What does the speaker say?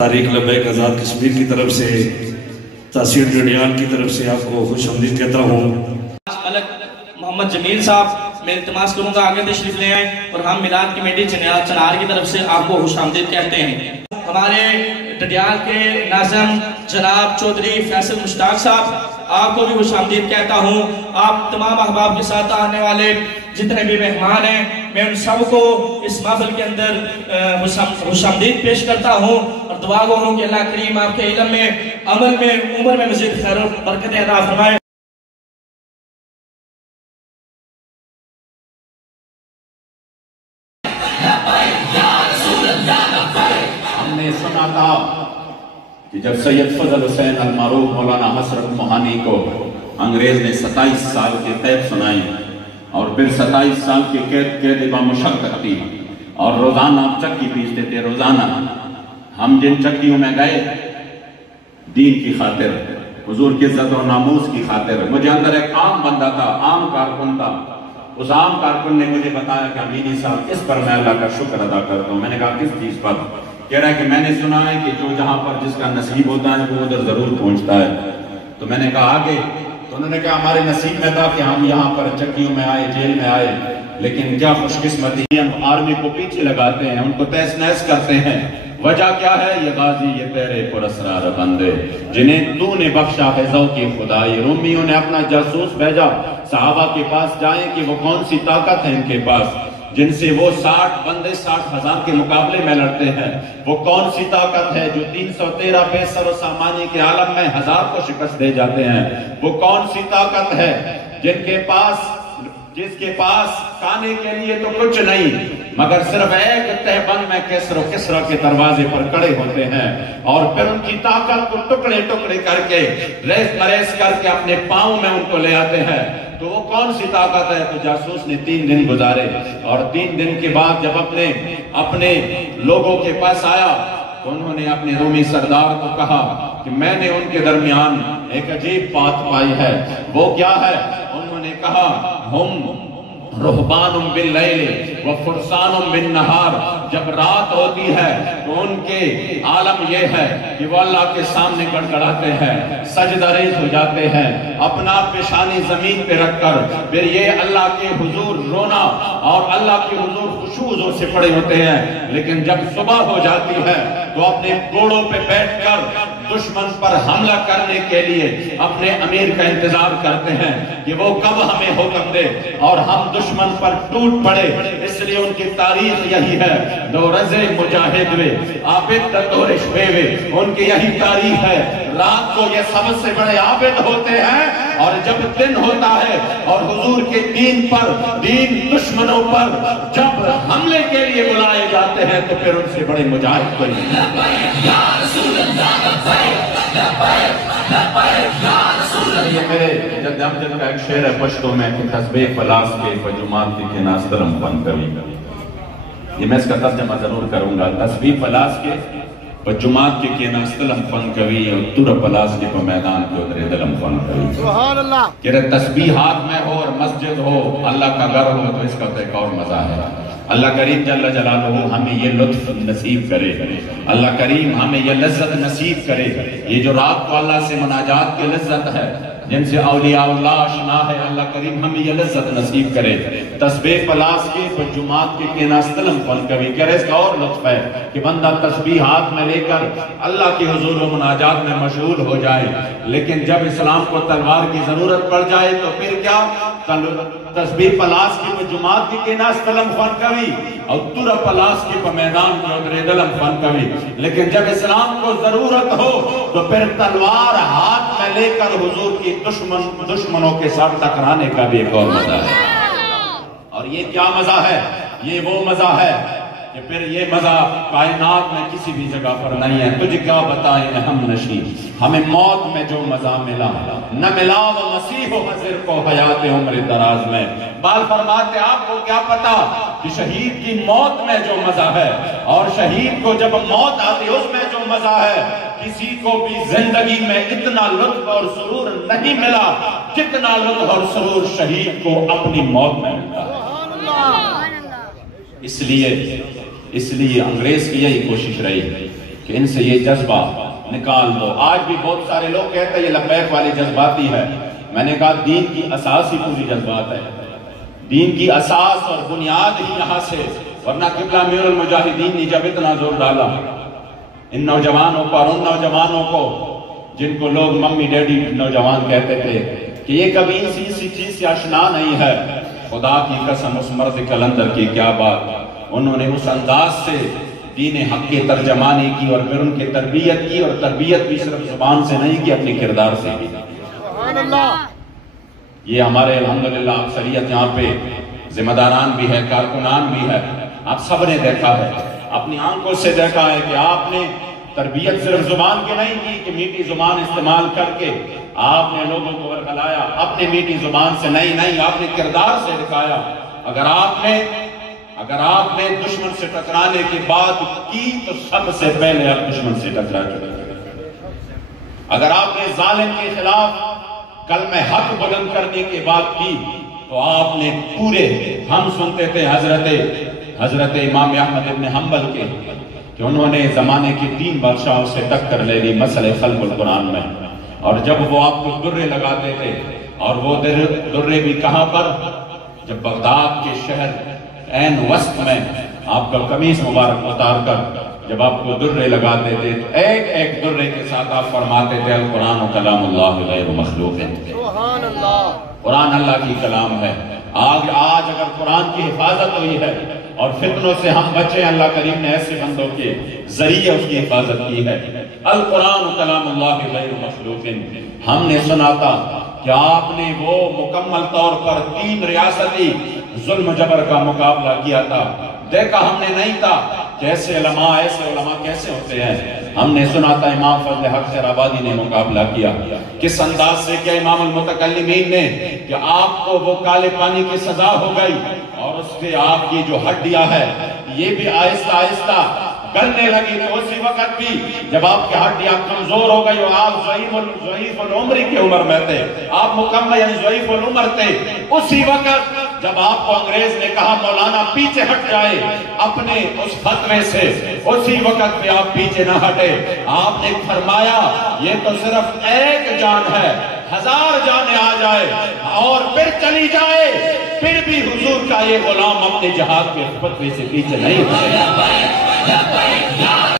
تاریخ لبیک آزاد کشمیر کی طرف سے تحصیل ڈڈیال کی طرف سے آپ کو خوش آمدید کہتا ہوں۔ ملک محمد جمیل صاحب میں التماس کروں گا آگے تشریف لے آئیں اور ہم میلاد کمیٹی چنار کی طرف سے آپ کو خوش آمدید کہتے ہیں۔ ہمارے ڈڈیال کے ناظم جناب چودھری فیصل مشتاق صاحب آپ کو بھی خوش آمدید کہتا ہوں۔ آپ تمام احباب کے ساتھ آنے والے جتنے بھی مہمان ہیں میں ان سب کو اس محفل کے اندر خوش آمدید پیش کرتا ہوں اور دعا گو ہوں کہ اللہ کریم آپ کے علم میں عمل میں عمر میں مزید خیر و برکت عطا فرمائے۔ ہم نے سنا تھا کہ جب سید فضل حسین المعروف مولانا حسرت موہانی کو انگریز نے 27 سال کی قید سنائی اور پھر 27 سال کی قید بمشقت تھی اور روزانہ چکی پیستے تھے۔ روزانہ ہم جن چکیوں میں گئے دین کی خاطر، حضور کی عزت و ناموس کی خاطر، مجھے اندر ایک عام بندہ تھا، عام کارکن تھا۔ اس عام کارکن نے مجھے بتایا کہ امینی صاحب اس پر میں اللہ کا شکر ادا کرتا ہوں۔ میں نے کہا کس چیز پر؟ کہہ رہا ہے کہ میں نے سنا ہے کہ جو جہاں پر جس کا نصیب ہوتا ہے وہ ادھر ضرور پہنچتا ہے۔ تو میں نے کہا آگے؟ تو انہوں نے کہا ہمارے نصیب میں تھا کہ ہم یہاں پر چکیوں میں آئے، جیل میں آئے، لیکن کیا خوش قسمتی ہم آرمی کو پیچھے لگاتے ہیں، ان کو تہس نہس کرتے ہیں۔ وجہ کیا ہے؟ یہ غازی یہ تیرے پر اسرار بندے جنہیں تو نے بخشا ہے ذوق خدائی۔ رومیوں نے اپنا جاسوس بھیجا صحابہ کے پاس جائیں کہ وہ کون سی طاقت ہے ان کے پاس جن سے وہ 60 بندے 60,000 کے مقابلے میں لڑتے ہیں۔ وہ کون سی طاقت ہے جو 313 پہ سر و سامانی کے عالم میں 1000 کو شکست دے جاتے ہیں؟ وہ کون سی طاقت ہے جس کے پاس کھانے کے لیے تو کچھ نہیں مگر صرف ایک تہبند میں کسر و کسرا کے دروازے پر کڑے ہوتے ہیں اور پھر ان کی طاقت کو ٹکڑے ٹکڑے کر کے ریس مریس کر کے اپنے پاؤں میں ان کو لے آتے ہیں۔ تو وہ کون سی طاقت ہے؟ تو جاسوس نے 3 دن گزارے اور 3 دن کے بعد جب اپنے لوگوں کے پاس آیا تو انہوں نے اپنے رومی سردار کو کہا کہ میں نے ان کے درمیان ایک عجیب بات پائی ہے۔ وہ کیا ہے؟ انہوں نے کہا ہم رہبان باللیل و فرسان بالنہار، جب رات ہوتی ہے تو ان کے عالم یہ ہے کہ وہ اللہ کے سامنے گڑگڑاتے ہیں، سجدہ ریز ہو جاتے ہیں، اپنا پیشانی زمین پہ رکھ کر پھر یہ اللہ کے حضور رونا اور اللہ کے حضور خشوع حضور سے پڑے ہوتے ہیں۔ لیکن جب صبح ہو جاتی ہے تو اپنے گھوڑوں پہ بیٹھ کر دشمن پر حملہ کرنے کے لیے اپنے امیر کا انتظار کرتے ہیں کہ وہ کب ہمیں حکم دے اور ہم دشمن پر ٹوٹ پڑے۔ اس لیے ان کی تاریخ یہی ہے، دو رزے مجاہد وے عابد تطورش ہوئے وے، ان کی یہی تاریخ ہے۔ رات کو یہ سب سے بڑے عابد ہوتے ہیں اور جب دن ہوتا ہے اور حضور کے دین پر، دین دشمنوں پر جب حملے کے لیے بلائے جاتے ہیں تو پھر ان سے بڑے مجاہد کوئی نہیں۔ یہ میرے جد کا ایک شعر ہے پشتو میں کہ تسبیح پلاس کے فجمات کی ناسترم فن کبھی، یہ میں اس کا ترجمہ ضرور کروں گا۔ تسبیح پلاس کے فجمات کی ناسترم فن کبھی اور تر پلاس کے میدان کے ادھر دلم فن کبھی۔ سبحان اللہ! کہ تسبیح ہاتھ میں ہو اور مسجد ہو، اللہ کا گھر ہو تو اس کا تو ایک اور مزہ ہے۔ اللہ کریم جل جلالہ ہمیں یہ لطف نصیب کرے، اللہ کریم ہمیں یہ لذت نصیب کرے۔ یہ جو رات کو اللہ سے مناجات کی لذت ہے جن سے اولیاء اللہ آشنا ہے، اللہ کریم ہمیں یہ لذت نصیب کرے۔ تسبیح پلاس کے فجمات کے ناستلم فن کبھی، کہہ رہے اس کا اور لطف ہے کہ بندہ تسبیح ہاتھ میں لے کر اللہ کے حضور و مناجات میں مشغول ہو جائے، لیکن جب اسلام کو تلوار کی ضرورت پڑ جائے تو پھر کیا؟ تسبیح پلاس کی فجمات کے ناستلم فن کبھی اور تر پلاس کی میدان میں ادھر دلم فن کبھی، لیکن جب اسلام کو ضرورت ہو تو پھر تلوار ہاتھ میں لے کر حضور کی دشمنوں کے ساتھ ٹکرانے کا بھی ایک اور مزہ ہے۔ اور یہ کیا مزہ ہے؟ یہ وہ مزہ ہے کہ پھر یہ مزہ کائنات میں کسی بھی جگہ پر نہیں ہے۔ تجھے کیا بتائیں ہم نشی، ہمیں موت میں جو مزہ ملا نہ ملا وہ مسیح و حضر کو حیات عمر دراز میں۔ بال فرماتے آپ کو کیا پتا کہ شہید کی موت میں جو مزہ ہے اور شہید کو جب موت آتی اس میں جو مزہ ہے، کسی کو بھی زندگی میں اتنا لطف اور سرور نہیں ملا جتنا لطف اور سرور شہید کو اپنی موت میں ملتا ہے۔ اس لیے انگریز کی یہی کوشش رہی کہ ان سے یہ جذبہ نکال دو. آج بھی بہت سارے لوگ کہتے ہیں یہ لبیک والی جذباتی ہے. میں نے کہا دین کی اساس ہی پوری جذبات ہے. دین کی اساس اور بنیاد ہی یہاں سے. ورنہ قبلہ امیر المجاہدین نے جب اتنا زور ڈالا ان نوجوانوں کو اور ان نوجوانوں کو جن کو لوگ ممی ڈیڈی نوجوان کہتے تھے کہ یہ کبھی اسی چیز سے آشنا نہیں ہے. خدا کی قسم اس مرد کلندر کی کیا بات. انہوں نے اس انداز سے دین حق کے ترجمانی کی اور پھر ان کی تربیت کی, اور تربیت بھی صرف زبان سے نہیں کی, اپنے کردار سے کی. یہ ہمارے الحمدللہ اکثریت یہاں پہ ذمہ داران بھی ہے, کارکنان بھی ہے. آپ سب نے دیکھا ہے, اپنی آنکھوں سے دیکھا ہے کہ آپ نے تربیت صرف زبان کی نہیں کی کہ میٹھی زبان استعمال کر کے آپ نے لوگوں کو ورگلایا. اپنے میٹھی زبان سے نہیں, آپ نے کردار سے دکھایا. اگر آپ نے دشمن سے ٹکرانے کی بات کی تو سب سے پہلے آپ دشمن سے ٹکرا چکے. اگر آپ نے ظالم کے خلاف کلمہ حق بلند کرنے کی بات کی تو آپ نے پورے, ہم سنتے تھے حضرت امام احمد ابن حنبل کے کہ انہوں نے زمانے کے 3 بادشاہوں سے ٹکر لے لی مسئلہ خلق القرآن میں. اور جب وہ آپ کو درے لگاتے تھے, اور وہ درے بھی کہاں پر, جب بغداد کے شہر عین وسط میں آپ کا قمیص مبارک اتار کر جب آپ کو درے لگاتے تھے تو ایک ایک درے کے ساتھ آپ فرماتے تھے القرآن و کلام اللہ غیر مخلوق ہے. سبحان اللہ, قرآن اللہ کی کلام ہے. آج اگر قرآن کی حفاظت ہوئی ہے اور فتنوں سے ہم بچے, اللہ کریم نے ایسے بندوں کے ذریعے اس کی حفاظت کی ہے. القرآن کلام اللہ غیر مخلوق. ہم نے سنا تھا کہ آپ نے وہ مکمل طور پر 3 ریاستی ظلم جبر کا مقابلہ کیا تھا. دیکھا ہم نے نہیں تھا کہ ایسے علماء کیسے ہوتے ہیں. ہم نے سنا تھا امام فضل حق خیرآبادی نے مقابلہ کیا. کس انداز سے کیا امام المتکلمین نے کہ آپ کو وہ کالے پانی کی سزا ہو گئی, اور اس سے آپ کی جو ہڈیاں ہے یہ بھی آہستہ آہستہ گلنے لگی. تو اسی وقت بھی جب آپ کی ہڈیاں کمزور ہو گئی اور آپ ضعیف العمری کی عمر میں تھے, آپ مکمل یعنی ضعیف العمر تھے, اسی وقت جب آپ کو انگریز نے کہا مولانا پیچھے ہٹ جائے اپنے اس فتوے سے, اسی وقت بھی آپ پیچھے نہ ہٹے. آپ نے فرمایا یہ تو صرف ایک جان ہے, 1000 جانیں آ جائے اور پھر چلی جائے, پھر بھی حضور کا یہ غلام اپنے جہاد کے فتوے سے پیچھے نہیں ہٹے.